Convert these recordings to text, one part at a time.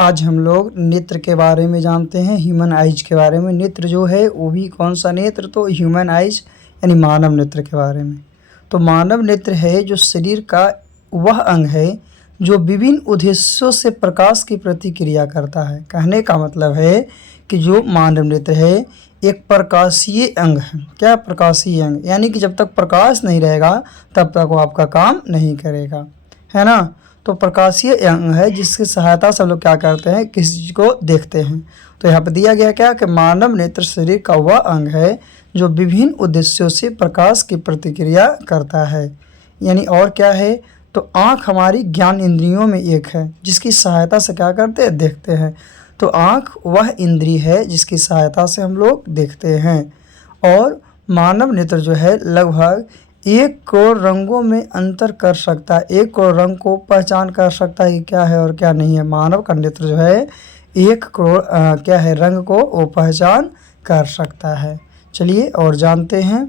आज हम लोग नेत्र के बारे में जानते हैं, ह्यूमन आइज के बारे में। नेत्र जो है वो भी कौन सा नेत्र, तो ह्यूमन आइज यानी मानव नेत्र के बारे में। तो मानव नेत्र है जो शरीर का वह अंग है जो विभिन्न उद्देश्यों से प्रकाश की प्रतिक्रिया करता है। कहने का मतलब है कि जो मानव नेत्र है एक प्रकाशीय अंग है। क्या प्रकाशीय अंग, यानी कि जब तक प्रकाश नहीं रहेगा तब तक वो आपका काम नहीं करेगा, है ना। तो प्रकाशीय अंग है जिसकी सहायता से हम लोग क्या करते हैं, किसी चीज़ को देखते हैं। तो यहाँ पर दिया गया क्या कि मानव नेत्र शरीर का वह अंग है जो विभिन्न उद्देश्यों से प्रकाश की प्रतिक्रिया करता है। यानी और क्या है, तो आँख हमारी ज्ञान इंद्रियों में एक है जिसकी सहायता से क्या करते हैं, देखते हैं। तो आँख वह इंद्री है जिसकी सहायता से हम लोग देखते हैं। और मानव नेत्र जो है लगभग 1 करोड़ रंगों में अंतर कर सकता है। 1 करोड़ रंग को पहचान कर सकता है कि क्या है और क्या नहीं है। मानव का नेत्र जो है 1 करोड़ क्या है रंग को वो पहचान कर सकता है। चलिए और जानते हैं।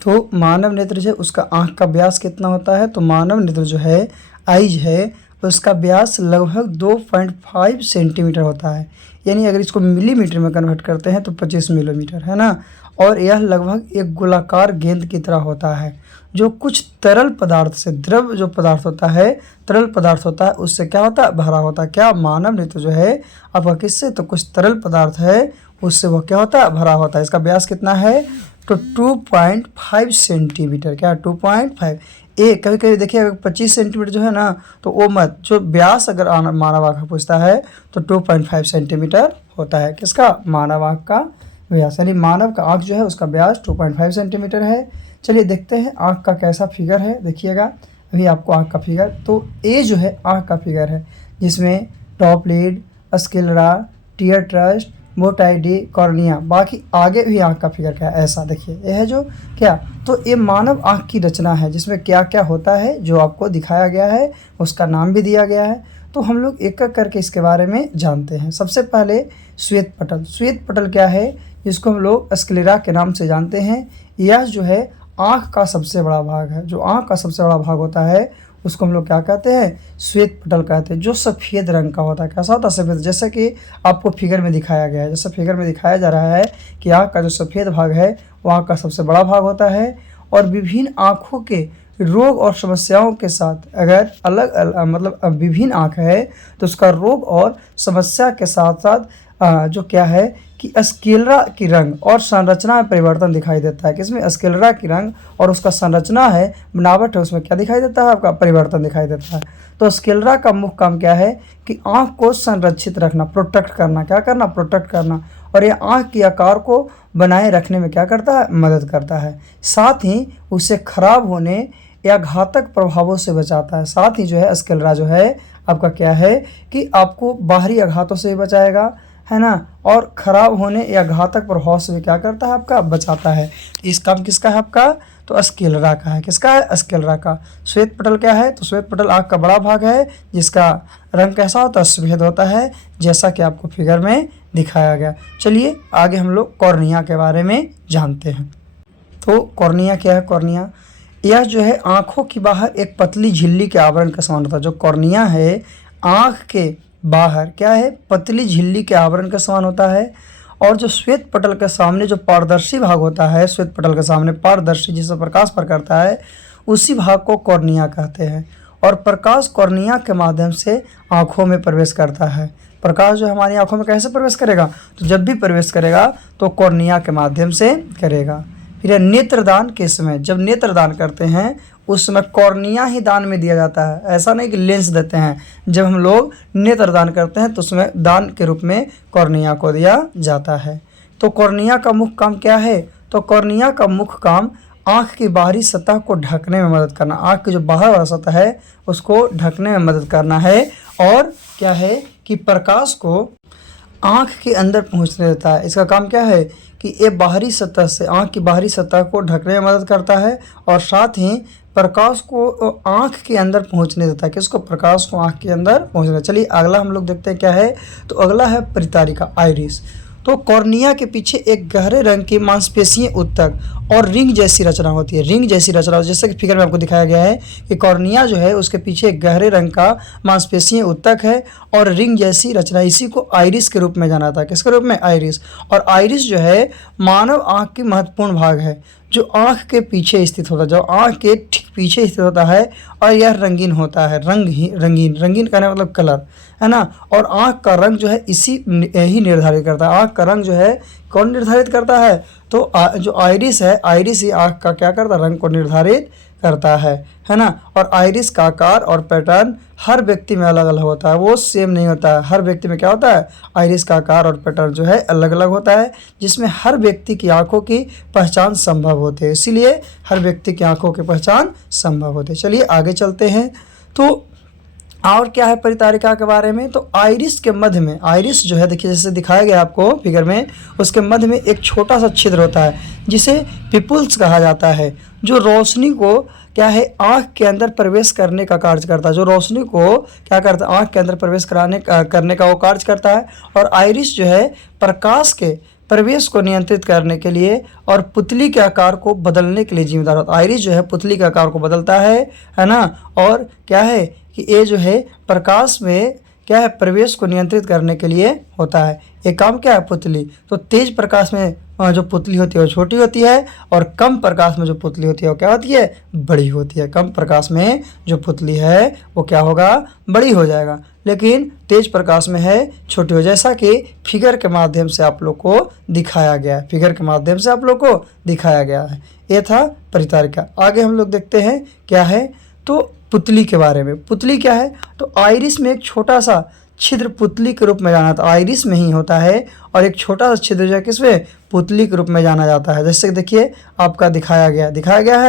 तो मानव नेत्र जो है उसका आँख का व्यास कितना होता है, तो मानव नेत्र जो है आइज है उसका व्यास लगभग 2.5 सेंटीमीटर होता है। यानी अगर इसको मिलीमीटर में कन्वर्ट करते हैं तो 25 मिलीमीटर, है ना। और यह लगभग एक गोलाकार गेंद की तरह होता है जो कुछ तरल पदार्थ से, द्रव जो पदार्थ होता है, तरल पदार्थ होता है, उससे क्या होता है, भरा होता है। क्या मानव नेत्र जो है आपका किससे, तो कुछ तरल पदार्थ है उससे वो क्या होता है, भरा होता है। इसका व्यास कितना है, तो 2.5 सेंटीमीटर। क्या 2.5 कभी कभी देखिए अगर 25 सेंटीमीटर जो है ना तो वो मत, जो व्यास अगर मानव आँख पूछता है तो 2.5 सेंटीमीटर होता है। किसका, मानव आँख का व्यास। यानी मानव का आँख जो है उसका व्यास 2.5 सेंटीमीटर है। चलिए देखते हैं आँख का कैसा फिगर है। देखिएगा अभी आपको आँख का फिगर, तो ये जो है आँख का फिगर है जिसमें top lid, sclera, tear trust, मोटाइडी, कॉर्निया, बाकी आगे भी आँख का फिगर क्या है ऐसा। देखिए यह है जो क्या, तो ये मानव आँख की रचना है जिसमें क्या क्या होता है जो आपको दिखाया गया है, उसका नाम भी दिया गया है। तो हम लोग एक एक करके इसके बारे में जानते हैं। सबसे पहले श्वेत पटल। श्वेत पटल क्या है, जिसको हम लोग स्क्लेरा के नाम से जानते हैं। यह जो है आँख का सबसे बड़ा भाग है। जो आँख का सबसे बड़ा भाग होता है उसको हम लोग क्या कहते हैं, श्वेत पटल कहते हैं, जो सफ़ेद रंग का होता है। कैसा होता है, सफ़ेद। जैसे कि आपको फिगर में दिखाया गया है, जैसे फिगर में दिखाया जा रहा है कि आँख का जो सफ़ेद भाग है वो आँख का सबसे बड़ा भाग होता है। और विभिन्न आँखों के रोग और समस्याओं के साथ अगर मतलब विभिन्न आँख है तो उसका रोग और समस्या के साथ साथ जो क्या है कि स्क्लेरा की रंग और संरचना में परिवर्तन दिखाई देता है। किसमें, स्क्लेरा की रंग और उसका संरचना है, बनावट है, उसमें क्या दिखाई देता है, आपका परिवर्तन दिखाई देता है। तो स्क्लेरा का मुख्य काम क्या है कि आँख को संरक्षित रखना, प्रोटेक्ट करना। क्या करना, प्रोटेक्ट करना। और यह आँख के आकार को बनाए रखने में क्या करता है, मदद करता है। साथ ही उसे खराब होने या घातक प्रभावों से बचाता है। साथ ही जो है स्क्लेरा जो है आपका क्या है कि आपको बाहरी आघातों से भी बचाएगा, है ना, और ख़राब होने या घातक प्रभाव से भी क्या करता है, आपका बचाता है। इस काम किसका है, आपका तो स्क्लेरा का है। किसका है, स्क्लेरा का। श्वेत पटल क्या है, तो श्वेत पटल आँख का बड़ा भाग है जिसका रंग कैसा होता है, सफ़ेद होता है, जैसा कि आपको फिगर में दिखाया गया। चलिए आगे हम लोग कॉर्निया के बारे में जानते हैं। तो कॉर्निया क्या है, कॉर्निया यह जो है आँखों की बाहर एक पतली झिल्ली के आवरण का समान होता है। जो कॉर्निया है आँख के बाहर क्या है, पतली झिल्ली के आवरण के समान होता है। और जो श्वेत पटल के सामने जो पारदर्शी भाग होता है, श्वेत पटल के सामने पारदर्शी जिससे प्रकाश पर करता है, उसी भाग को कॉर्निया कहते हैं। और प्रकाश कॉर्निया के माध्यम से आँखों में प्रवेश करता है। प्रकाश जो हमारी आँखों में कैसे प्रवेश करेगा, तो जब भी प्रवेश करेगा तो कॉर्निया के माध्यम से करेगा। फिर नेत्रदान के समय, जब नेत्रदान करते हैं उस समय कॉर्निया ही दान में दिया जाता है। ऐसा नहीं कि लेंस देते हैं। जब हम लोग नेत्रदान करते हैं तो उसमें दान के रूप में कॉर्निया को दिया जाता है। तो कॉर्निया का मुख्य काम क्या है, तो कॉर्निया का मुख्य काम आँख की बाहरी सतह को ढकने में मदद करना। आँख की जो बाहर वाला सतह है उसको ढकने में मदद करना है। और क्या है कि प्रकाश को आँख के अंदर पहुँचने देता है। इसका काम क्या है कि ये बाहरी सतह से, आँख की बाहरी सतह को ढकने में मदद करता है और साथ ही प्रकाश को आँख के अंदर पहुँचने देता है। किसको, प्रकाश को आँख के अंदर पहुँचने। चलिए अगला हम लोग देखते हैं क्या है, तो अगला है परितारिका, आइरिस। तो कॉर्निया के पीछे एक गहरे रंग की मांसपेशीय ऊतक और रिंग जैसी रचना होती है। रिंग जैसी रचना, जैसे कि फिगर में आपको दिखाया गया है कि कॉर्निया जो है उसके पीछे एक गहरे रंग का मांसपेशीय ऊतक है और रिंग जैसी रचना, इसी को आइरिस के रूप में जाना जाता है। किसके रूप में? आइरिस। और आइरिस जो है मानव आँख की महत्वपूर्ण भाग है जो आँख के पीछे स्थित होता है, जो आँख के ठीक पीछे स्थित होता है और यह रंगीन होता है। रंगीन, रंगीन कहने का मतलब कलर, है ना। और आँख का रंग जो है इसी ही निर्धारित करता है। आँख का रंग जो है कौन निर्धारित करता है? तो जो आइरिस है, आइरिस ही आँख का क्या करता है? रंग को निर्धारित करता है ना। और आइरिस का आकार और पैटर्न हर व्यक्ति में अलग अलग होता है, वो सेम नहीं होता है। हर व्यक्ति में क्या होता है? आइरिस का आकार और पैटर्न जो है अलग अलग होता है, जिसमें हर व्यक्ति की आंखों की पहचान संभव होती है। इसीलिए हर व्यक्ति की आंखों की पहचान संभव होती है। चलिए आगे चलते हैं। तो और क्या है परितारिका के बारे में? तो आइरिस के मध्य में, आइरिस जो है देखिए जैसे दिखाया गया आपको फिगर में, उसके मध्य में एक छोटा सा छिद्र होता है जिसे पिपुल्स कहा जाता है, जो रोशनी को क्या है आँख के अंदर प्रवेश करने का कार्य करता है। जो रोशनी को क्या करता है? आँख के अंदर प्रवेश करने का वो कार्य करता है। और आइरिस जो है प्रकाश के प्रवेश को नियंत्रित करने के लिए और पुतली के आकार को बदलने के लिए जिम्मेदार होता है। आइरिस जो है पुतली के आकार को बदलता है ना। और क्या है कि ये जो है प्रकाश में क्या है प्रवेश को नियंत्रित करने के लिए होता है। ये काम क्या है? पुतली। तो तेज प्रकाश में जो पुतली होती है वो छोटी होती है और कम प्रकाश में जो पुतली होती है वो क्या होती है? बड़ी होती है। कम प्रकाश में जो पुतली है वो क्या होगा? बड़ी हो जाएगा, लेकिन तेज प्रकाश में है छोटी हो, जैसा कि फिगर के माध्यम से आप लोग को दिखाया गया है। फिगर के माध्यम से आप लोग को दिखाया गया है। ये था परितारिका। आगे हम लोग देखते हैं क्या है। तो पुतली के बारे में। पुतली क्या है? तो आइरिस में एक छोटा सा छिद्र पुतली के रूप में जाना था। आइरिस में ही होता है और एक छोटा सा छिद्र जो है किसमें? पुतली के रूप में जाना जाता है। जैसे देखिए आपका दिखाया गया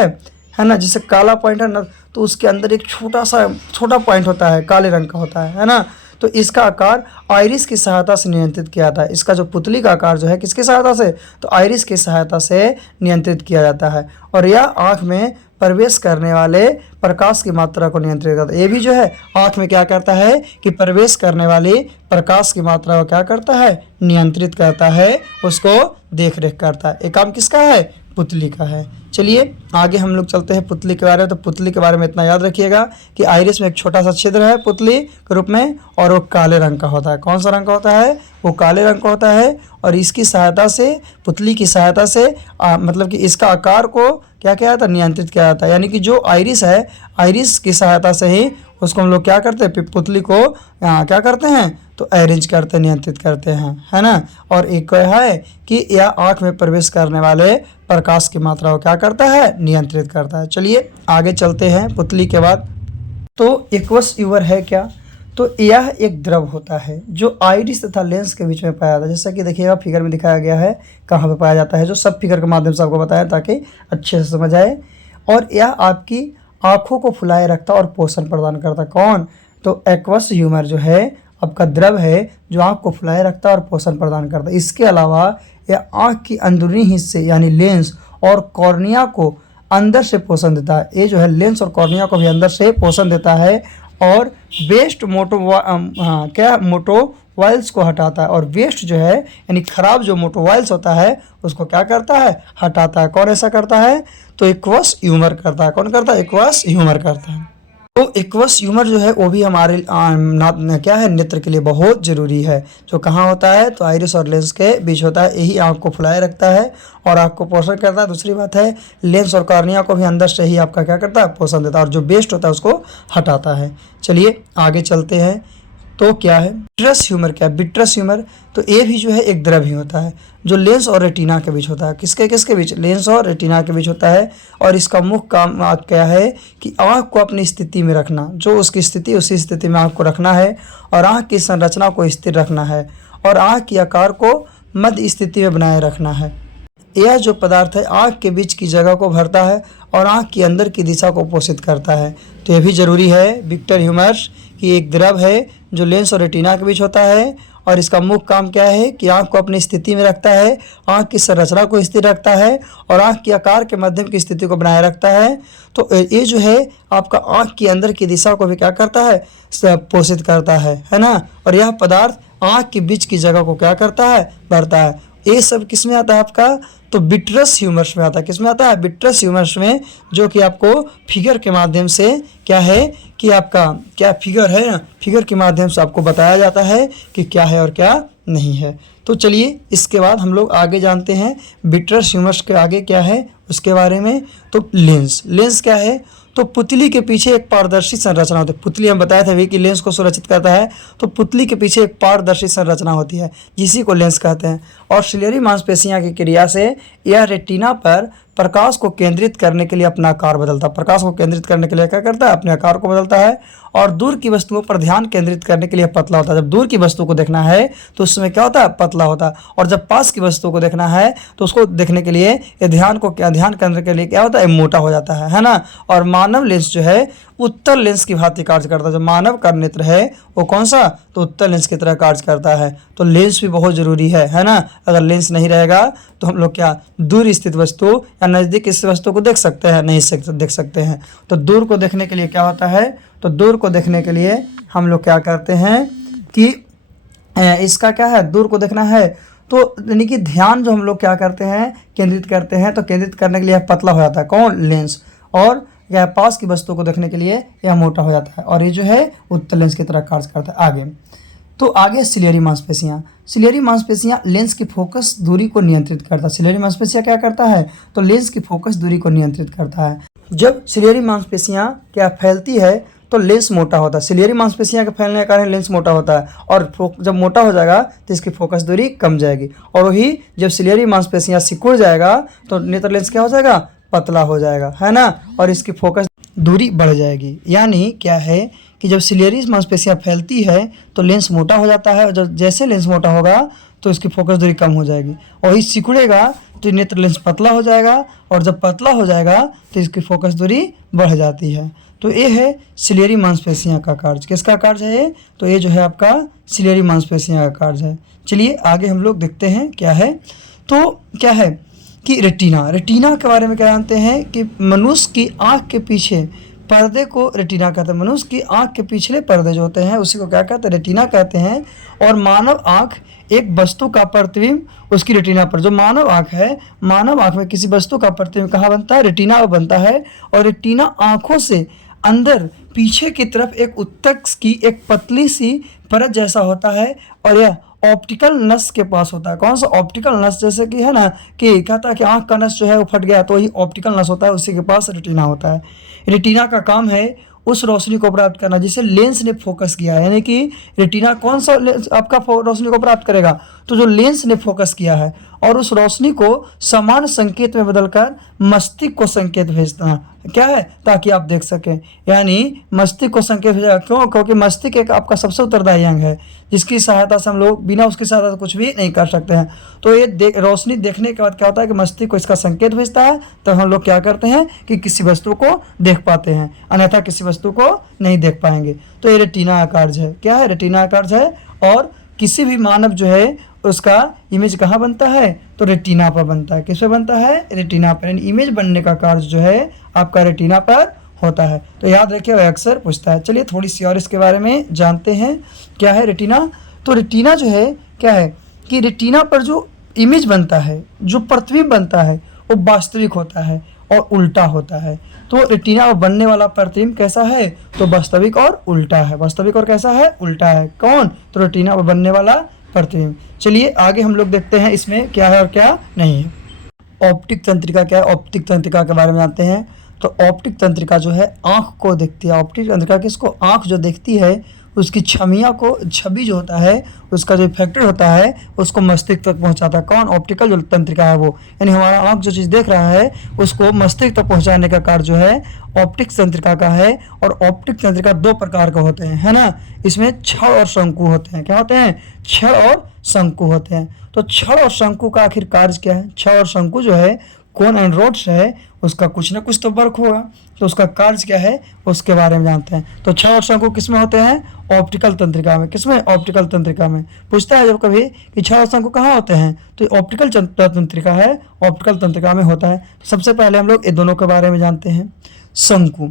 है ना। जैसे काला पॉइंट है ना, तो उसके अंदर एक छोटा पॉइंट होता है, काले रंग का होता है ना। तो इसका आकार आइरिस की सहायता से नियंत्रित किया जाता है। इसका जो पुतली का आकार जो है किसकी सहायता से? तो आइरिस की सहायता से नियंत्रित किया जाता है। और यह आँख में प्रवेश करने वाले प्रकाश की मात्रा को नियंत्रित करता है। ये भी जो है आँख में क्या करता है कि प्रवेश करने वाली प्रकाश की मात्रा को क्या करता है? नियंत्रित करता है, उसको देख रेख करता है। ये काम किसका है? पुतली का है। चलिए आगे हम लोग चलते हैं पुतली के बारे में। तो पुतली के बारे में इतना याद रखिएगा कि आइरिस में एक छोटा सा छिद्र है पुतली के रूप में और वो काले रंग का होता है। कौन सा रंग का होता है? वो काले रंग का होता है। और इसकी सहायता से, पुतली की सहायता से मतलब कि इसका आकार को क्या किया जाता है? नियंत्रित किया जाता है। यानी कि जो आइरिस है, आइरिस की सहायता से ही उसको हम लोग क्या करते हैं? पुतली को क्या करते हैं? तो अरेंज करते, नियंत्रित करते हैं, है ना। और एक है कि यह आँख में प्रवेश करने वाले प्रकाश की मात्रा को क्या करता है? नियंत्रित करता है। चलिए आगे चलते हैं पुतली के बाद। तो एक्वस ह्यूमर है क्या? तो यह एक द्रव होता है जो आइरिस तथा लेंस के बीच में पाया जाता है। जैसा कि देखिएगा फिगर में दिखाया गया है कहाँ पे पाया जाता है, जो सब फिगर के माध्यम से आपको बताया ताकि अच्छे से समझ आए। और यह आपकी आँखों को फुलाए रखता और पोषण प्रदान करता। कौन? तो एक्वस ह्यूमर जो है आपका द्रव है जो आँख को फुलाए रखता और पोषण प्रदान करता है। इसके अलावा यह आँख की अंदरूनी हिस्से यानी लेंस और कॉर्निया को अंदर से पोषण देता है। ये जो है लेंस और कॉर्निया को भी अंदर से पोषण देता है और वेस्ट मोटोवाइल्स को हटाता है। और वेस्ट जो है यानी खराब जो मोटोवाइल्स होता है उसको क्या करता है? हटाता है। कौन ऐसा करता है? तो एक्वस ह्यूमर करता है। कौन करता है? एक्वस ह्यूमर करता है। तो एक्वस ह्यूमर जो है वो भी हमारे क्या है? नेत्र के लिए बहुत ज़रूरी है। जो कहाँ होता है? तो आइरिस और लेंस के बीच होता है। यही आँख को फुलाए रखता है और आँख को पोषण करता है। दूसरी बात है लेंस और कॉर्निया को भी अंदर से ही आपका क्या करता है? पोषण देता है और जो वेस्ट होता है उसको हटाता है। चलिए आगे चलते हैं। तो क्या है बिट्रस ह्यूमर? क्या है बिट्रस ह्यूमर? तो ये भी जो है एक द्रव ही होता है जो लेंस और रेटिना के बीच होता है। किसके किसके बीच? लेंस और रेटिना के बीच होता है। और इसका मुख्य काम क्या है कि आँख को अपनी स्थिति में रखना, जो उसकी स्थिति उसी स्थिति में आँख को रखना है और आँख की संरचना को स्थिर रखना है और आँख के आकार को मध्य स्थिति में बनाए रखना है। यह जो पदार्थ है आँख के बीच की जगह को भरता है और आँख के अंदर की दिशा को पोषित करता है। तो यह भी जरूरी है विक्टर ह्यूमर्स कि एक द्रव है जो लेंस और रेटिना के बीच होता है और इसका मुख्य काम क्या है कि आँख को अपनी स्थिति में रखता है, आँख की संरचना को स्थिर रखता है और आँख के आकार के मध्यम की स्थिति को बनाए रखता है। तो ये जो है आपका आँख के अंदर की दिशा को भी क्या करता है? पोषित करता है ना। और यह पदार्थ आँख के बीच की जगह को क्या करता है? भरता है। ये सब किस में आता है आपका, तो विट्रस ह्यूमरस में आता है। किस में आता है, विट्रस ह्यूमरस में, जो कि आपको फिगर के माध्यम से क्या है कि आपका क्या फिगर है ना, फिगर के माध्यम से आपको बताया जाता है कि क्या है और क्या नहीं है। तो चलिए इसके बाद हम लोग आगे जानते हैं विट्रस ह्यूमरस के आगे क्या है उसके बारे में। तो लेंस, लेंस क्या है, तो पुतली के पीछे एक पारदर्शी संरचना होती है। पुतली हम बताया था भी कि लेंस को सुरक्षित करता है, तो पुतली के पीछे एक पारदर्शी संरचना होती है जिसी को लेंस कहते हैं। और सिलियरी मांसपेशियां की क्रिया से यह रेटिना पर प्रकाश को केंद्रित करने के लिए अपना आकार बदलता है। प्रकाश को केंद्रित करने के लिए क्या करता है, अपने आकार को बदलता है। और दूर की वस्तुओं पर ध्यान केंद्रित करने के लिए पतला होता है। जब दूर की वस्तु को देखना है तो उस समय क्या होता है, पतला होता है। और जब पास की वस्तु को देखना है तो उसको देखने के लिए ये ध्यान करने के लिए क्या होता है, मोटा हो जाता है ना। और मानव लेंस जो है उत्तल लेंस की भांति कार्य करता है। जो मानव का नेत्र है वो कौन सा, तो उत्तल लेंस की तरह कार्य करता है। तो लेंस भी बहुत जरूरी है ना। अगर लेंस नहीं रहेगा तो हम लोग क्या दूर स्थित वस्तु या नज़दीक स्थित वस्तु को देख सकते हैं, नहीं देख सकते हैं। तो दूर को देखने के लिए क्या होता है, तो दूर को देखने के लिए हम लोग क्या करते हैं कि इसका क्या है, दूर को देखना है तो यानी कि ध्यान जो हम लोग क्या करते हैं, केंद्रित करते हैं। तो केंद्रित करने के लिए पतला हो जाता है कौन, लेंस। और क्या पास की वस्तु को देखने के लिए यह मोटा हो जाता है। और ये जो है उत्तल लेंस की तरह कार्य करता है। आगे तो आगे सिलियरी मांसपेशियाँ। सिलियरी मांसपेशियाँ लेंस की फोकस दूरी को नियंत्रित करता है। सिलियरी मांसपेशियाँ क्या करता है, तो लेंस की फोकस दूरी को नियंत्रित करता है। जब सिलियरी मांसपेशियाँ क्या फैलती है तो लेंस मोटा होता है। सिलियरी मांसपेशियाँ के फैलने के कारण लेंस मोटा होता है। और जब मोटा हो जाएगा तो इसकी फोकस दूरी कम जाएगी। और वही जब सिलियरी मांसपेशियाँ सिकुड़ जाएगा तो नेत्र लेंस क्या हो जाएगा, पतला हो जाएगा, है ना। और इसकी फोकस दूरी बढ़ जाएगी। यानी क्या है कि जब सिलियरी मांसपेशियाँ फैलती है तो लेंस मोटा हो जाता है। और जब जैसे लेंस मोटा होगा तो इसकी फोकस दूरी कम हो जाएगी। और वही सिकुड़ेगा तो नेत्र लेंस पतला हो जाएगा। और जब पतला हो जाएगा तो इसकी फोकस दूरी बढ़ जाती है। तो ये है सिलियरी मांसपेशियाँ का कार्य। किसका कार्य है ये, तो ये जो है आपका सिलियरी मांसपेशियाँ का कार्य है। चलिए आगे हम लोग देखते हैं क्या है। तो क्या है कि रेटिना, रेटिना के बारे में क्या जानते हैं कि मनुष्य की आँख के पीछे पर्दे को रेटिना कहते हैं। मनुष्य की आँख के पिछले पर्दे जो होते हैं उसी को क्या कहते हैं, रेटिना कहते हैं। और मानव आँख एक वस्तु का प्रतिबिंब उसकी रेटिना पर, जो मानव आँख है, मानव आँख में किसी वस्तु का प्रतिबिंब कहाँ बनता है, रेटिना में बनता है। और रेटिना आँखों से अंदर पीछे की तरफ एक उत्तक की एक पतली सी परत जैसा होता है। और यह ऑप्टिकल नस के पास होता है। कौन सा, ऑप्टिकल नस। जैसे कि है ना कि कहता है कि आँख का नस जो है वो फट गया तो वही ऑप्टिकल नस होता है, उसी के पास रेटिना होता है। रेटिना का काम है उस रोशनी को प्राप्त करना जिसे लेंस ने फोकस किया है। यानी कि रेटिना कौन सा आपका रोशनी को प्राप्त करेगा, तो जो लेंस ने फोकस किया है। और उस रोशनी को समान संकेत में बदलकर मस्तिष्क को संकेत भेजना क्या है, ताकि आप देख सकें। यानी मस्तिष्क को संकेत भेजा, क्यों, क्योंकि मस्तिष्क एक आपका सबसे उत्तरदायी अंग है जिसकी सहायता से हम लोग बिना उसकी सहायता से कुछ भी नहीं कर सकते हैं। तो ये रोशनी देखने के बाद क्या होता है कि मस्तिष्क को इसका संकेत भेजता है, तो हम लोग क्या करते हैं कि किसी वस्तु को देख पाते हैं, अन्यथा किसी वस्तु को नहीं देख पाएंगे। तो ये रेटिना का कार्य है। क्या है, रेटिना का कार्य है। और किसी भी मानव जो है उसका इमेज कहाँ बनता है, तो रेटिना पर बनता है। किस पे बनता है, रेटिना पर। यानी इमेज बनने का कार्य जो है आपका रेटिना पर होता है। तो याद रखिए, वह अक्सर पूछता है। चलिए थोड़ी सी और इसके बारे में जानते हैं क्या है रेटिना। तो रेटिना जो है क्या है कि रेटिना पर जो इमेज बनता है, जो प्रतिबिंब बनता है, वो वास्तविक होता है और उल्टा होता है। तो रेटिना पर बनने वाला प्रतिबिंब कैसा है, तो वास्तविक और उल्टा है। वास्तविक और कैसा है, उल्टा है। कौन, तो रेटिना पर बनने वाला प्रतिबिंब। चलिए आगे हम लोग देखते हैं इसमें क्या है और क्या नहीं है। ऑप्टिक तंत्रिका क्या है, ऑप्टिक तंत्रिका के बारे में जानते हैं। तो ऑप्टिक तंत्रिका जो है आँख को देखती है। ऑप्टिक तंत्रिका किसको, आँख जो देखती है उसकी छवि जो होता है उसका जो इफेक्टर होता है उसको मस्तिष्क तक पहुंचाता है। कौन, ऑप्टिकल जो तंत्रिका है वो, यानी हमारा आँख जो चीज़ देख रहा है उसको मस्तिष्क तक पहुंचाने का कार्य जो है ऑप्टिक तंत्रिका का है। और ऑप्टिक तंत्रिका दो प्रकार का होते हैं, है ना। इसमें छड़ और शंकु होते हैं। क्या होते हैं, छड़ और शंकु होते हैं। तो छड़ और शंकु का आखिर कार्य क्या है, छड़ और शंकु जो है कोन एंड रोड्स है उसका कुछ ना कुछ तो वर्क होगा, तो उसका कार्य क्या है उसके बारे में जानते हैं। तो छड़ और शंकु किसमें होते हैं, ऑप्टिकल तंत्रिका में। किसमें, ऑप्टिकल तंत्रिका में। पूछता है जब कभी कि छड़ और शंकु कहाँ होते हैं, तो ऑप्टिकल तंत्रिका है, ऑप्टिकल तंत्रिका में होता है। तो सबसे पहले हम लोग ये दोनों के बारे में जानते हैं। शंकु,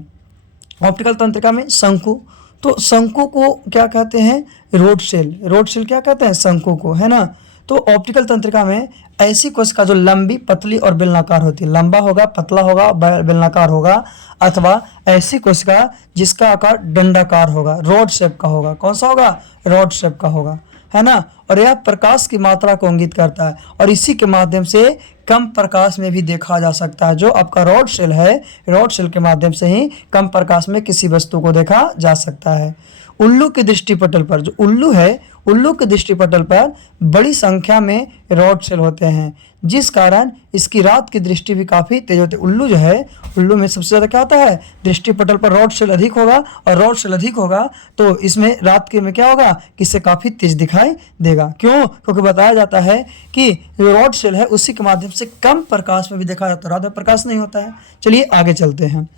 ऑप्टिकल तंत्रिका में शंकु, तो शंकु को क्या कहते हैं, रोड सेल। रोड सेल क्या कहते हैं, शंकु को, है ना। तो तो ऑप्टिकल तंत्रिका में ऐसी कोशिका जो लंबी, पतली और बेलनाकार होती है, लंबा होगा, पतला होगा, बेलनाकार होगा, अथवा ऐसी कोशिका जिसका आकार डंडाकार होगा, रॉड शेप का होगा। कौन सा होगा? रॉड शेप का होगा, है ना। और यह प्रकाश की मात्रा को इंगित करता है और इसी के माध्यम से कम प्रकाश में भी देखा जा सकता है। जो आपका रॉड सेल है, रॉड सेल के माध्यम से ही कम प्रकाश में किसी वस्तु को देखा जा सकता है। उल्लू के दृष्टिपटल पर, जो उल्लू है, उल्लू के दृष्टिपटल पर बड़ी संख्या में रॉड सेल होते हैं, जिस कारण इसकी रात की दृष्टि भी काफ़ी तेज होती है। उल्लू जो है, उल्लू में सबसे ज़्यादा क्या होता है? दृष्टिपटल पर रॉड सेल अधिक होगा, और रॉड सेल अधिक होगा तो इसमें रात के में क्या होगा कि इससे काफ़ी तेज दिखाई देगा। क्यों? क्योंकि बताया जाता है कि जो रॉड सेल है उसी के माध्यम से कम प्रकाश में भी देखा जाता है, रात में प्रकाश नहीं होता है। चलिए आगे चलते हैं।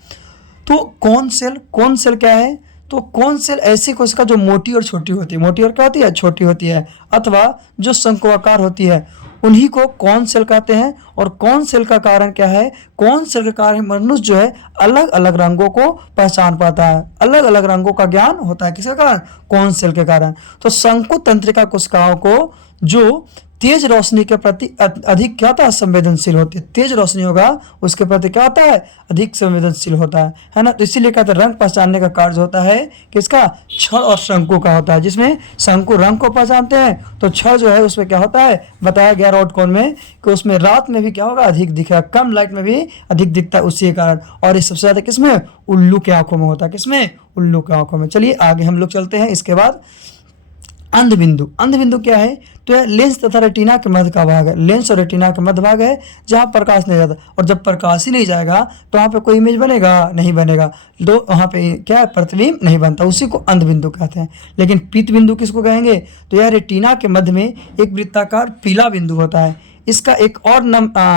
तो कौन सेल क्या है? तो कौन सेल ऐसी कोशिका जो मोटी और छोटी होती है, मोटी और क्या होती है? छोटी होती है, अथवा जो शंक्वाकार होती है, उन्हीं को कौन सेल कहते हैं। और कौन सेल का कारण क्या है? कौन सेल के कारण मनुष्य जो है अलग अलग रंगों को पहचान पाता है, अलग अलग रंगों का ज्ञान होता है। किसके कारण? कौन सेल के कारण। तो शंकु तंत्रिका कोशिकाओं को जो तेज रोशनी के प्रति अधिक क्या होता है? संवेदनशील होती है। तेज रोशनी होगा उसके प्रति क्या होता है? अधिक संवेदनशील होता है ना। तो इसीलिए कहते हैं रंग पहचानने का कार्य होता है किसका? छड़ और शंकु का होता है। जिसमें शंकु रंग को पहचानते हैं, तो छड़ जो है उसमें क्या होता है? बताया गया रॉड कोन में कि उसमें रात में भी क्या होगा? अधिक दिखेगा, कम लाइट में भी अधिक दिखता है उसी के कारण। और ये सबसे ज्यादा किसमें? उल्लू के आंखों में होता है। किसमें? उल्लू के आंखों में। चलिए आगे हम लोग चलते हैं। इसके बाद अंधबिंदु। अंधबिंदु क्या है? तो यह लेंस तथा रेटिना के मध्य का भाग है। लेंस और रेटिना का मध्य भाग है जहाँ प्रकाश नहीं जाता, और जब प्रकाश ही नहीं जाएगा तो वहाँ पे कोई इमेज बनेगा? नहीं बनेगा। तो वहाँ पे क्या है? प्रतिबिंब नहीं बनता, उसी को अंधबिंदु कहते हैं। लेकिन पीत बिंदु किसको कहेंगे? तो यह रेटिना के मध्य में एक वृत्ताकार पीला बिंदु होता है। इसका एक और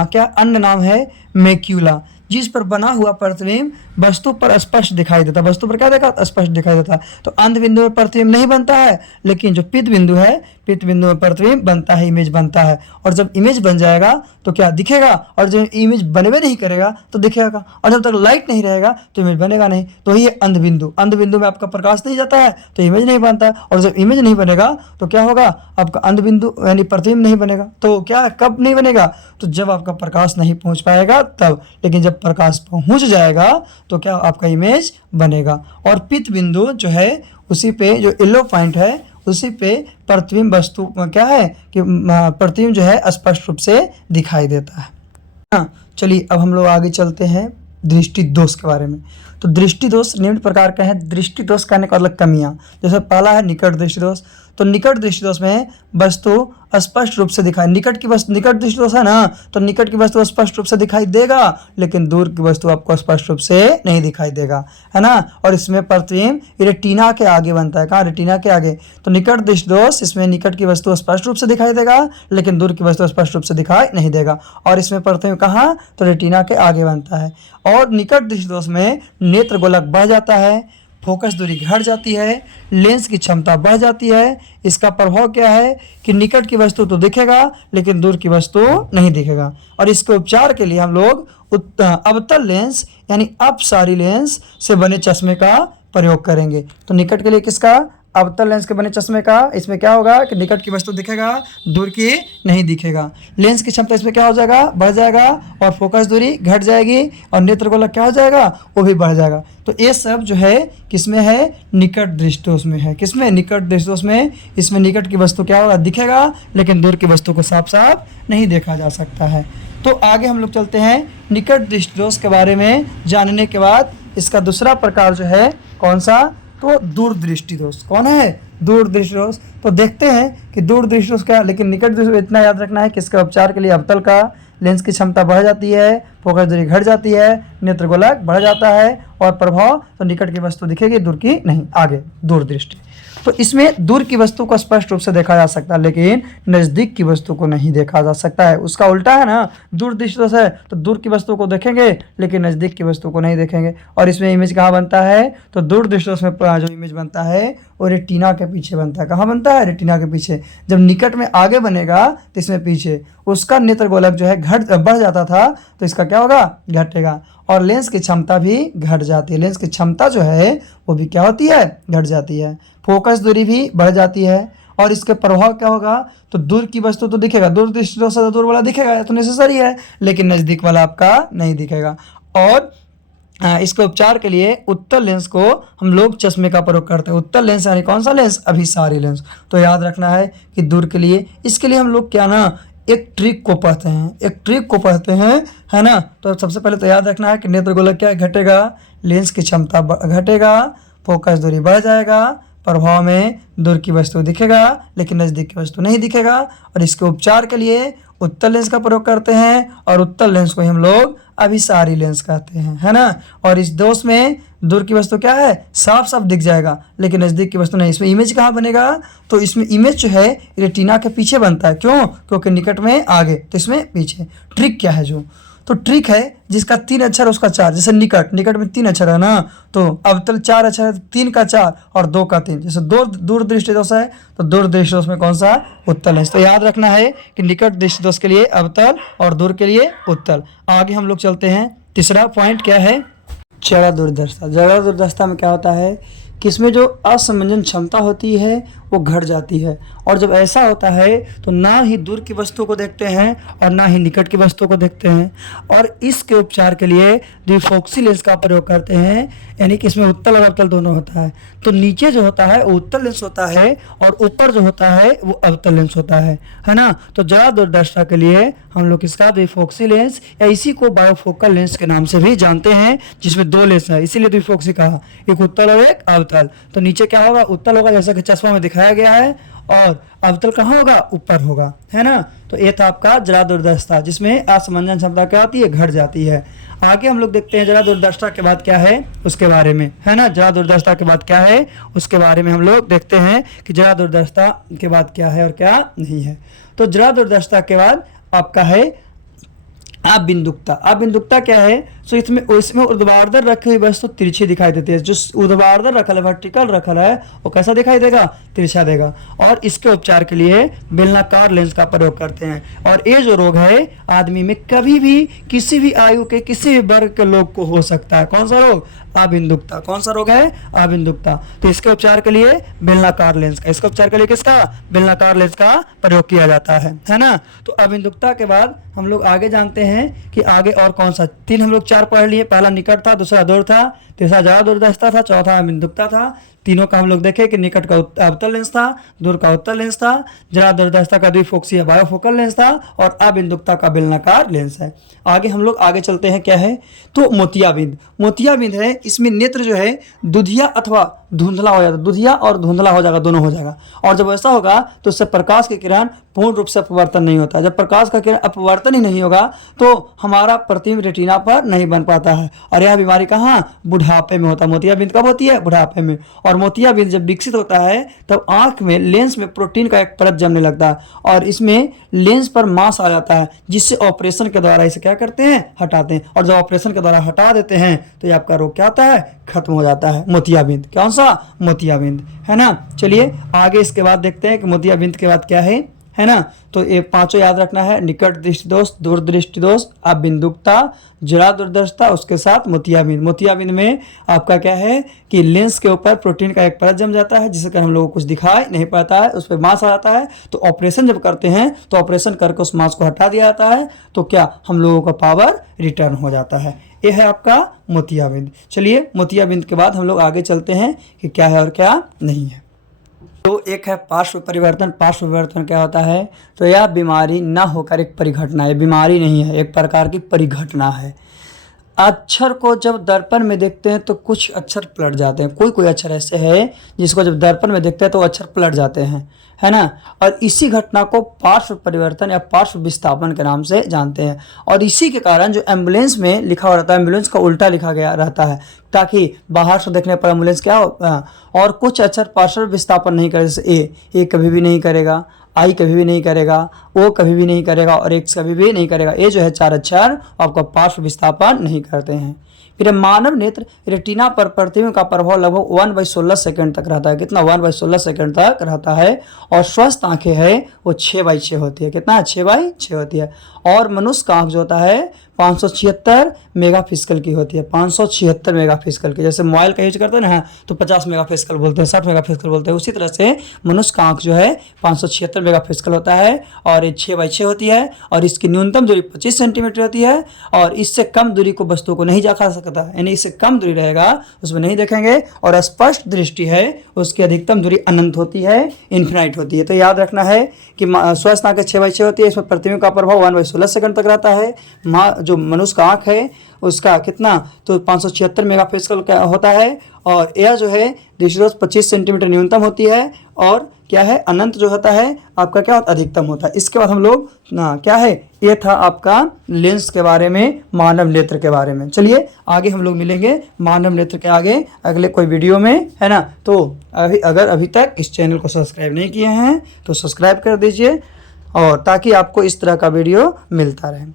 क्या अन्य नाम है? मैक्यूला, जिस पर बना हुआ प्रतिबिंब वस्तु पर स्पष्ट दिखाई देता है। वस्तु पर क्या देखा? स्पष्ट दिखाई देता है। तो अंध बिंदु में प्रतिबिंब नहीं बनता है, लेकिन जो पित्त बिंदु है, पित्त बिंदु में प्रतिबिंब बनता है, इमेज बनता है। और जब इमेज बन जाएगा तो क्या दिखेगा? और जब इमेज बनवे नहीं करेगा तो दिखेगा, और जब तक लाइट नहीं रहेगा तो इमेज बनेगा नहीं। तो ये अंध बिंदु, अंध बिंदु में आपका प्रकाश नहीं जाता है तो इमेज नहीं बनता है, और जब इमेज नहीं बनेगा तो क्या होगा? आपका अंध बिंदु यानी प्रतिबिंब नहीं बनेगा। तो क्या कब नहीं बनेगा? तो जब आपका प्रकाश नहीं पहुंच पाएगा तब। लेकिन जब प्रकाश पहुंच जाएगा तो क्या आपका इमेज बनेगा। और पित्त बिंदु जो है उसी पे जो येलो पॉइंट है उसी पे प्रतिबिंब वस्तु क्या है कि प्रतिबिंब जो है स्पष्ट रूप से दिखाई देता है। हाँ, चलिए अब हम लोग आगे चलते हैं दृष्टि दोष के बारे में। तो दृष्टि दोष निम्न प्रकार के हैं। दृष्टि दोष कहने का मतलब कमियां। जैसे पहला है निकट दृष्टि दोष। तो निकट दृष्टि दोष में वस्तु स्पष्ट रूप से दिखाई, निकट दृष्टि दोष है ना, तो निकट की वस्तु स्पष्ट रूप से दिखाई देगा, लेकिन दूर की वस्तु आपको स्पष्ट रूप से नहीं दिखाई देगा, है ना। और इसमें प्रतिबिंब रेटिना के आगे बनता है। कहाँ? रेटिना के आगे। तो निकट दृष्टि दोष, इसमें निकट की वस्तु स्पष्ट रूप से दिखाई देगा, लेकिन दूर की वस्तु स्पष्ट रूप से दिखाई नहीं देगा। और इसमें प्रतिबिंब कहाँ? तो रेटिना के आगे बनता है। और निकट दृष्टि दोष में नेत्र गोलक बढ़ जाता है, फोकस दूरी घट जाती है, लेंस की क्षमता बढ़ जाती है। इसका प्रभाव क्या है कि निकट की वस्तु तो दिखेगा लेकिन दूर की वस्तु नहीं दिखेगा। और इसके उपचार के लिए हम लोग अवतल लेंस यानी अपसारी लेंस से बने चश्मे का प्रयोग करेंगे। तो निकट के लिए किसका? अवतल लेंस के बने चश्मे का। इसमें क्या होगा कि निकट की वस्तु दिखेगा, दूर की नहीं दिखेगा। लेंस की क्षमता इसमें क्या हो जाएगा? बढ़ जाएगा, और फोकस दूरी घट जाएगी, और नेत्र गोलक क्या हो जाएगा? वो भी बढ़ जाएगा। तो ये सब जो है किसमें है? निकट दृष्टि दोष में है। किसमें? निकट दृष्टि दोष में। इसमें निकट की वस्तु क्या होगा? दिखेगा, लेकिन दूर की वस्तु को साफ साफ नहीं देखा जा सकता है। तो आगे हम लोग चलते हैं निकट दृष्टि दोष के बारे में जानने के बाद। इसका दूसरा प्रकार जो है कौन सा? तो दूरदृष्टि दोष। कौन है? दूरदृष्टि दोष। तो देखते हैं कि दूरदृष्टि दोष क्या, लेकिन निकट दृष्टि इतना याद रखना है कि इसका उपचार के लिए अवतल का लेंस की क्षमता बढ़ जाती है, फोकस दूरी घट जाती है, नेत्र गोलक बढ़ जाता है, और प्रभाव तो निकट की वस्तु दिखेगी, दूर की नहीं। आगे दूरदृष्टि। तो इसमें दूर की वस्तु को स्पष्ट रूप से देखा जा सकता है, लेकिन नज़दीक की वस्तु को नहीं देखा जा सकता है। उसका उल्टा है ना, दूरदृष्टि दोष है तो दूर की वस्तु को देखेंगे लेकिन नज़दीक की वस्तु को नहीं देखेंगे। और इसमें इमेज कहाँ बनता है? तो दूरदृष्टि दोष में जो इमेज बनता है वो रेटिना के पीछे बनता है। कहाँ बनता है? रेटिना के पीछे। जब निकट में आगे बनेगा तो इसमें पीछे। उसका नेत्र गोलक जो है बढ़ जाता था, तो इसका क्या होगा? घटेगा। और लेंस की क्षमता भी घट जाती है। लेंस की क्षमता जो है वो भी क्या होती है? घट जाती है। फोकस दूरी भी बढ़ जाती है, और इसके प्रभाव क्या होगा, तो दूर की वस्तु तो दिखेगा, दूर दृष्टि दोष से दूर वाला दिखेगा तो नेसेसरी है, लेकिन नज़दीक वाला आपका नहीं दिखेगा। और इसके उपचार के लिए उत्तल लेंस को हम लोग चश्मे का प्रयोग करते हैं। उत्तल लेंस यानी कौन सा लेंस, अभिसारी लेंस। तो याद रखना है कि दूर के लिए, इसके लिए हम लोग क्या ना, एक ट्रिक को पढ़ते हैं, एक ट्रिक को पढ़ते हैं, है ना। तो सबसे पहले तो याद रखना है कि नेत्र गोलक क्या घटेगा, लेंस की क्षमता घटेगा, फोकस दूरी बढ़ जाएगा, प्रभाव में दूर की वस्तु दिखेगा लेकिन नज़दीक की वस्तु नहीं दिखेगा। और इसके उपचार के लिए उत्तल लेंस का प्रयोग करते हैं, और उत्तल लेंस को हम लोग अभिसारी लेंस कहते हैं, है ना। और इस दोष में दूर की वस्तु क्या है, साफ साफ दिख जाएगा लेकिन नज़दीक की वस्तु नहीं। इसमें इमेज कहाँ बनेगा, तो इसमें इमेज जो है रेटिना के पीछे बनता है। क्यों, क्योंकि निकट में आगे, तो इसमें पीछे। ट्रिक क्या है जो, तो ट्रिक है जिसका 3 अक्षर उसका 4, जैसे निकट, निकट में 3 अक्षर है ना, तो अवतल 4 अक्षर है, 3 का 4 और 2 का 3। जैसे दूर दृष्टि दोष है तो दूर दृष्टि दोष में कौन सा, उत्तल लेंस। तो याद रखना है कि निकट दृष्टि दोष के लिए अवतल और दूर के लिए उत्तल। आगे हम लोग चलते हैं, तीसरा पॉइंट क्या है, जड़ा दुर्दशा। जड़ा दुर्दशा में क्या होता है कि इसमें जो असमंजन क्षमता होती है वो घट जाती है, और जब ऐसा होता है तो ना ही दूर की वस्तु को देखते हैं और ना ही निकट की वस्तु को देखते हैं। और इसके उपचार के लिए द्विफोक्सी लेंस का प्रयोग करते हैं, यानी कि इसमें उत्तल और अवतल दोनों होता है। तो नीचे जो होता है वो उत्तल लेंस होता है और ऊपर जो होता है वो अवतल लेंस होता है ना। तो जड़ा दुर्दशा के लिए हम लोग इसका द्विफोक्सी लेंस या इसी को बायोफोकल लेंस के नाम से भी जानते हैं, जिसमें 2 लेंस है, इसीलिए द्विफोक्सी कहा, एक उत्तल और एक अवतल। तो नीचे क्या होगा, उत्तल होगा जैसा कि चश्मा में दिखाया गया है, और अवतल कहाँ होगा, ऊपर होगा, है ना। तो ये था आपका जड़ा दुर्दशा, जिसमें असमंजन क्षमता क्या होती है, घट जाती है। आगे हम लोग देखते हैं जड़ा दुर्दशा के बाद क्या है उसके बारे में, है ना। जड़ा दुर्दशा के बाद क्या है उसके बारे में हम लोग देखते हैं कि जड़ा दुर्दशा के बाद क्या है और क्या नहीं है। तो जड़ा दुर्दशा के बाद आपका है अबिंदुकता। अबिंदुकता क्या है, सो इसमें ऊर्ध्वाधर रखी हुई वस्तु तिरछी दिखाई देती है। जो ऊर्ध्वाधर रखल है, वर्टिकल रखल है, वो कैसा दिखाई देगा, तिरछा देगा। और इसके उपचार के लिए बेलनाकार लेंस का प्रयोग करते हैं। और ये जो रोग है आदमी में कभी भी किसी भी आयु के किसी भी वर्ग के लोग को हो सकता है। कौन सा रोग, अबिंदुकता। कौन सा रोग है, अबिंदुकता। तो इसके उपचार के लिए बेलनाकार लेंस का, इसके उपचार के लिए किसका, बेलनाकार लेंस का प्रयोग किया जाता है ना। तो अबिंदुकता के बाद हम लोग आगे जानते हैं कि आगे और कौन सा, 3 हम लोग 4 पढ़ लिए। पहला निकट था, दूसरा दूर था, तीसरा जड़ा दुर्दशा था, चौथा अबिंदुकता था। तीनों का हम लोग देखे कि निकट का अवतल लेंस था, दूर का उत्तल लेंस था, जड़ा दुर्दशा का द्विफोक्सी या बायोफोकल लेंस था, और अबिंदुकता का बेलनाकार लेंस है। आगे हम लोग आगे चलते हैं, क्या है, तो मोतियाबिंद। मोतियाबिंद है, इसमें नेत्र जो है दुधिया अथवा धुंधला हो जाता है, दुधिया और धुंधला हो जाएगा, दोनों हो जाएगा। और जब ऐसा होगा तो उससे प्रकाश की किरण पूर्ण रूप से अपवर्तन नहीं होता। जब प्रकाश का किरण अपवर्तन ही नहीं होगा तो हमारा प्रतिबिंब रेटिना पर नहीं बन पाता है। और यह बीमारी कहाँ, बुढ़ापे में होता है। मोतियाबिंद कब होती है, बुढ़ापे में। और मोतियाबिंद जब विकसित होता है तब आंख में, लेंस में प्रोटीन का एक परत जमने लगता है, और इसमें लेंस पर मांस आ जाता है, जिससे ऑपरेशन के द्वारा इसे क्या करते हैं, हटाते हैं। और जब ऑपरेशन के द्वारा हटा देते हैं तो ये आपका रोग क्या होता है, खत्म हो जाता है, मोतियाबिंद। कौन सा, मोतियाबिंद, है ना। चलिए आगे इसके बाद देखते हैं कि मोतियाबिंद के बाद क्या है ना। तो ये 5 याद रखना है, निकट दृष्टि दोष, दूर दृष्टि दोष, अबिंदुकता, जड़ा दुर्दशा, उसके साथ मोतियाबिंद। मोतियाबिंद में आपका क्या है कि लेंस के ऊपर प्रोटीन का एक परत जम जाता है, जिससे हम लोगों को कुछ दिखाई नहीं पाता है, उस पर मांस आ जाता है। तो ऑपरेशन जब करते हैं तो ऑपरेशन करके उस मांस को हटा दिया जाता है, तो क्या हम लोगों का पावर रिटर्न हो जाता है। यह है आपका मोतियाबिंद। चलिए मोतियाबिंद के बाद हम लोग आगे चलते हैं कि क्या है और क्या नहीं है। तो एक है पार्श्व परिवर्तन। पार्श्व परिवर्तन क्या होता है, तो यह बीमारी न होकर एक परिघटना है, बीमारी नहीं है, एक प्रकार की परिघटना है। अक्षर को जब दर्पण में देखते हैं तो कुछ अक्षर पलट जाते हैं। कोई कोई अक्षर ऐसे है जिसको जब दर्पण में देखते हैं तो अक्षर पलट जाते हैं, है ना। और इसी घटना को पार्श्व परिवर्तन या पार्श्व विस्थापन के नाम से जानते हैं। और इसी के कारण जो एम्बुलेंस में लिखा हुआ रहता है, एम्बुलेंस का उल्टा लिखा गया रहता है, ताकि बाहर से देखने पर एम्बुलेंस क्या हो। और कुछ अक्षर पार्श्व विस्थापन नहीं करे, जैसे ए कभी भी नहीं करेगा, आई कभी भी नहीं करेगा, ओ कभी भी नहीं करेगा, और एक्स कभी भी नहीं करेगा। ये जो है 4 अक्षर आपका पार्श्व विस्थापन नहीं करते हैं। फिर मानव नेत्र रेटिना पर प्रतिबिंब का प्रभाव लगभग 1/16 सेकंड तक रहता है। कितना? 1/16 सेकंड तक रहता है। और स्वस्थ आंखें हैं वो 6/6 होती है। कितना? 6/6 होती है। और मनुष्य का आंख जो होता है 576 मेगापिक्सल की होती है। 576 मेगापिक्सल की। जैसे मोबाइल का यूज करते हैं ना तो 50 मेगापिक्सल बोलते हैं, 60 मेगापिक्सल बोलते हैं। उसी तरह से मनुष्य का आंख जो है 576 मेगापिक्सल होता है और ये 6/6 होती है। और इसकी न्यूनतम दूरी 25 सेंटीमीटर होती है। और इससे कम दूरी को वस्तुओं को नहीं देखा सकता, यानी इससे कम दूरी रहेगा उसमें नहीं देखेंगे। और स्पष्ट दृष्टि है उसकी अधिकतम दूरी अनंत होती है, इन्फिनाइट होती है। तो याद रखना है कि स्वस्थ आंखें 6/6 होती है। इसमें प्रतिबिंब का प्रभाव 1/16 सेकंड तक रहता है। जो मनुष्य का आंख है उसका कितना? तो 576 मेगापिक्सल का होता है। और यह जो है दृष्टि 25 सेंटीमीटर न्यूनतम होती है। और क्या है? अनंत जो होता है आपका क्या होता है? अधिकतम होता है। इसके बाद हम लोग ना क्या है, ये था आपका लेंस के बारे में, मानव नेत्र के बारे में। चलिए आगे हम लोग मिलेंगे मानव नेत्र के आगे अगले कोई वीडियो में, है ना। तो अगर अभी तक इस चैनल को सब्सक्राइब नहीं किए हैं तो सब्सक्राइब कर दीजिए, और ताकि आपको इस तरह का वीडियो मिलता रहे।